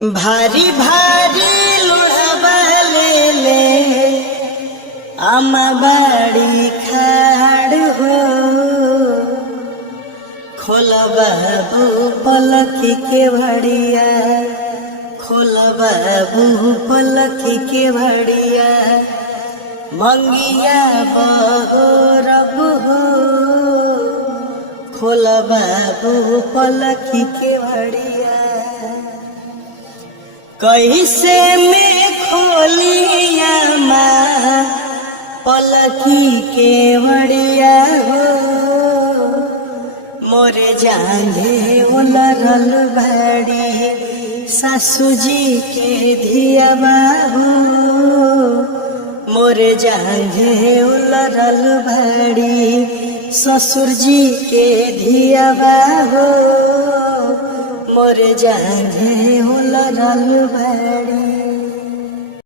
भारी भारी लोढ़वा ले ले आमा बाड़ी खाड़ हो खोल बाबू पलखी के भड़िया खोल बाबू पलखी के भड़िया मंगिया बहोरब हो खोल बाबू पलखी के भड़िया कैसे में खोलिया माँ पलखी के भड़िया हो मोरे जांघे उलरल भाड़ी सासू जी के धिया हो मोरे जांघे उलरल भाड़ी ससुर जी के धिया हो मोरे जांघे उलरल भाड़ी।